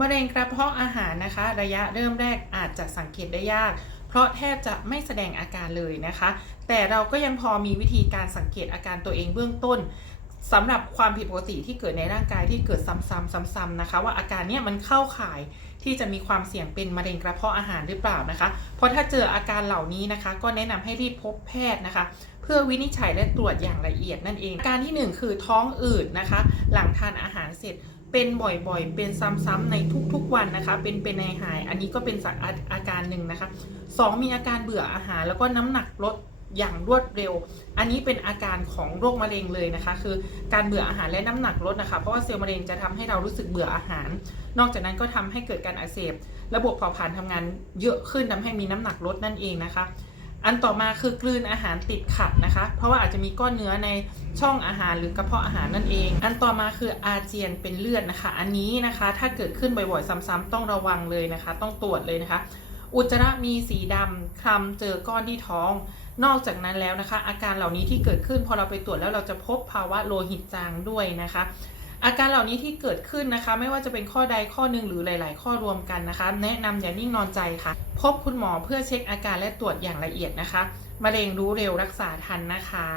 มะเร็งกระเพาะอาหารนะคะ ระยะเริ่มแรกอาจจะสังเกตได้ยาก เพราะแทบจะไม่แสดงอาการเลยนะคะ แต่เราก็ยังพอมีวิธีการสังเกตอาการตัวเองเบื้องต้นสำหรับความผิดปกติที่เกิดในร่างกายที่เกิดซ้ำๆซ้ำๆนะคะ ว่าอาการเนี้ยมันเข้าข่ายที่จะมีความเสี่ยงเป็นมะเร็งกระเพาะอาหารหรือเปล่านะคะ เพราะถ้าเจออาการเหล่านี้นะคะ ก็แนะนำให้รีบพบแพทย์นะคะ เพื่อวินิจฉัยและตรวจอย่างละเอียดนั่นเองอาการที่หนึ่งคือท้องอืดนะคะ หลังทานอาหารเสร็จ เป็นบ่อยๆ เป็นซ้ำๆในทุกๆวันนะคะ เป็นเป็นในหาย อันนี้ก็เป็นสักอาอาการหนึ่งนะคะสองมีอาการเบื่ออาหาร แล้วก็น้ำหนักลดอย่างรวดเร็ว อันนี้เป็นอาการของโรคมะเร็งเลยนะคะ คือการเบื่ออาหารและน้ำหนักลดนะคะ เพราะว่าเซลล์มะเร็งจะทำให้เรารู้สึกเบื่ออาหาร นอกจากนั้นก็ทำให้เกิดการอักเสบ ระบบเผาผลาญทำงานเยอะขึ้นทำให้มีน้ำหนักลดนั่นเองนะคะ อันต่อมาคือกลืนอาหารติดขัดนะคะ เพราะว่าอาจจะมีก้อนเนื้อในช่องอาหารหรือกระเพาะอาหารนั่นเอง อันต่อมาคืออาเจียนเป็นเลือดนะคะ อันนี้นะคะถ้าเกิดขึ้นบ่อยๆ ซ้ำๆต้องระวังเลยนะคะ ต้องตรวจเลยนะคะ อุจจาระมีสีดำคลำเจอก้อนที่ท้อง นอกจากนั้นแล้วนะคะ อาการเหล่านี้ที่เกิดขึ้นพอเราไปตรวจแล้วเราจะพบภาวะโลหิตจางด้วยนะคะ อาการเหล่านี้ที่เกิดขึ้นนะคะ ไม่ว่าจะเป็นข้อใดข้อหนึ่งหรือหลาย ๆ ข้อรวมกันนะคะ แนะนำอย่านิ่งนอนใจค่ะ พบคุณหมอเพื่อเช็คอาการและตรวจอย่างละเอียดนะคะมะเร็งรู้เร็วรักษาทันนะคะ